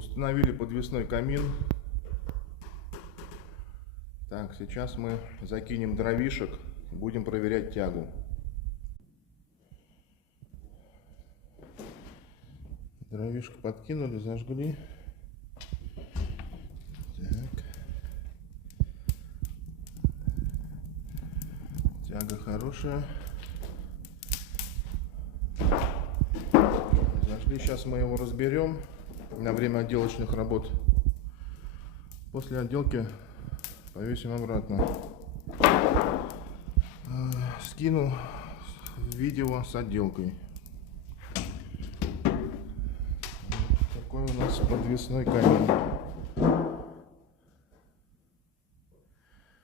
Установили подвесной камин. Так, сейчас мы закинем дровишек, будем проверять тягу. Дровишек подкинули, зажгли. Так. Тяга хорошая. Зажгли, сейчас мы его разберем на время отделочных работ. После отделки повесим обратно. Скину видео с отделкой. Вот такой у нас подвесной камин.